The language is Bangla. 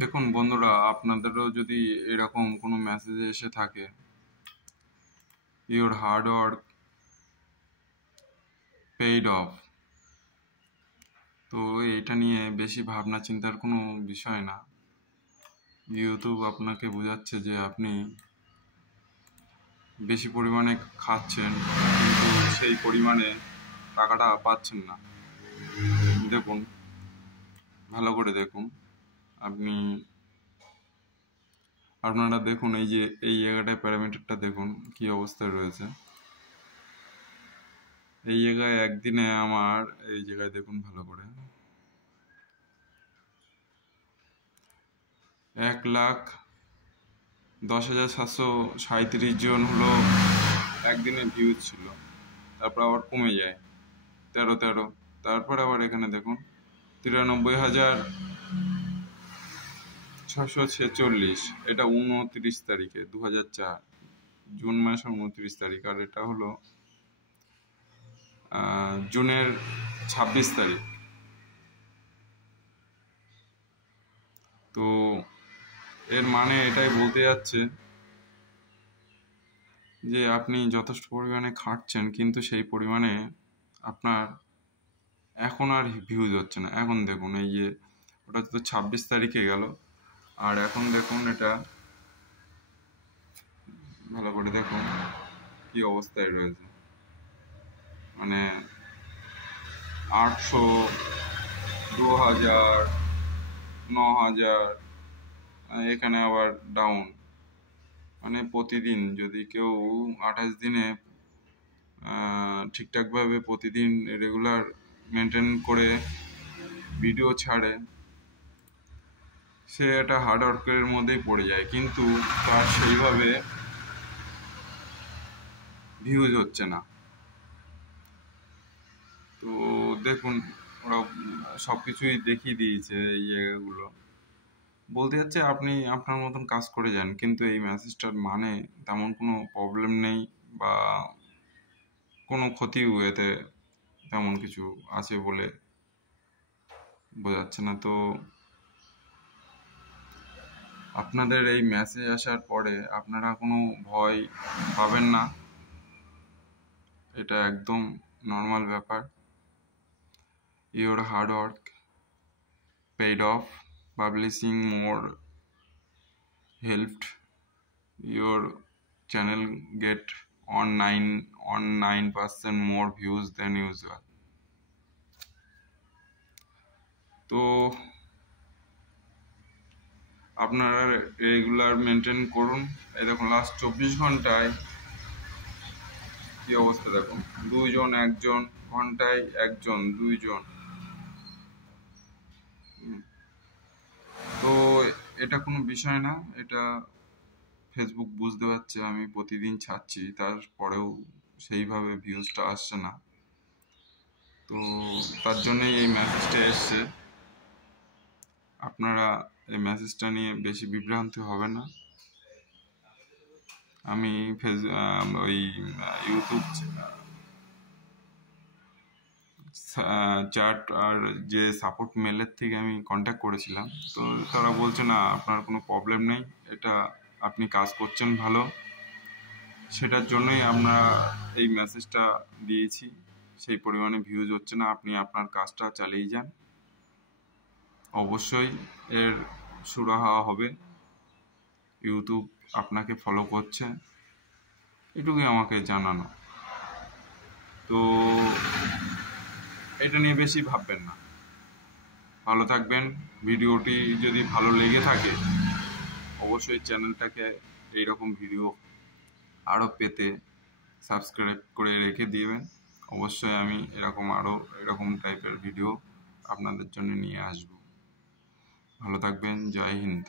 দেখুন বন্ধুরা, আপনাদেরও যদি এরকম কোনো মেসেজ এসে থাকে, your hard work paid of, তো এটা নিয়ে বেশি ভাবনা চিন্তার কোনো বিষয় না। ইউটিউব আপনাকে বোঝাচ্ছে যে আপনি বেশি পরিমাণে খাচ্ছেন, কিন্তু সেই পরিমাণে টাকাটা পাচ্ছেন না। দেখুন, ভালো করে দেখুন। আপনারা দেখুন, এই যে এই জায়গাটায় প্যারামিটারটা দেখুন কি অবস্থায় রয়েছে। এই জায়গায় একদিনে আমার, এই জায়গায় দেখুন ভালো করে, 1,10,737 জন হলো একদিনে ভিউজ ছিল। তারপর আবার কমে যায় 13, তারপর আবার এখানে দেখুন 93,646। এটা 29 তারিখে 2004, জুন মাসের 29 তারিখ। আর এটা হলো জুনের 26 তারিখ। তো এর মানে এটাই বলতে যাচ্ছে যে আপনি যথেষ্ট পরিমাণে খাটছেন, কিন্তু সেই পরিমাণে আপনার এখন আর ভিউজ হচ্ছে না। এখন দেখুন, এই যে ওটা তো 26 তারিখে গেল, আর এখন দেখুন এটা ভালো করে দেখুন কি অবস্থায় রয়েছে। মানে 800, 2,000, 9,000, এখানে আবার ডাউন। মানে প্রতিদিন যদি কেউ 28 দিনে ঠিকঠাকভাবে প্রতিদিন রেগুলার মেনটেন করে ভিডিও ছাড়ে, সে একটা হার্ডওয়ার্কের মধ্যেই পড়ে যায়, কিন্তু তার সেইভাবে ভিউজ হচ্ছে না। তো দেখুন, ওরা সব কিছুই দেখিয়ে দিয়েছে এই জায়গাগুলো। বলতে যাচ্ছে আপনি আপনার মতন কাজ করে যান, কিন্তু এই মেসেজটার মানে তেমন কোনো প্রবলেম নেই বা কোনো ক্ষতি এতে তেমন কিছু আছে বলে বোঝাচ্ছে না। তো আপনাদের এই মেসেজ আসার পরে আপনারা কোনো ভয় পাবেন না, এটা একদম নর্মাল ব্যাপার। Your hard work paid of, publishing more helped your channel get on 9% more views than usual. তো আপনারা রেগুলার মেনটেন করুন। এই দেখুন লাস্ট 24 ঘন্টায় কি অবস্থা দেখুন, 2 জন, 1 জন, ঘন্টায় 1 জন, 2 জন। তো এটা কোনো বিষয় না, এটা ফেসবুক বুঝতে পারছে আমি প্রতিদিন ছাড়ছি, তারপরেও সেইভাবে ভিউজটা আসছে না। তো তার জন্যই এই মেসেজটা এসছে। আপনারা এই মেসেজটা নিয়ে বেশি বিভ্রান্ত হবে না। আমি ওই ইউটিউব চ্যাট আর যে সাপোর্ট মেলের থেকে আমি কন্ট্যাক্ট করেছিলাম, তো তারা বলছে না আপনার কোনো প্রবলেম নেই, এটা আপনি কাজ করছেন ভালো, সেটার জন্যই আমরা এই মেসেজটা দিয়েছি। সেই পরিমাণে ভিউজ হচ্ছে না, আপনি আপনার কাজটা চালিয়ে যান, অবশ্যই এর সুরাহা হবে। ইউটিউব আপনাকে ফলো করছে, এটুকুই আমাকে জানানো। তো এটা নিয়ে বেশি ভাববেন না, ভালো থাকবেন। ভিডিওটি যদি ভালো লেগে থাকে অবশ্যই চ্যানেলটাকে এইরকম ভিডিও আরও পেতে সাবস্ক্রাইব করে রেখে দিবেন। অবশ্যই আমি এরকম টাইপের ভিডিও আপনাদের জন্য নিয়ে আসব। ভালো থাকবেন, জয় হিন্দ।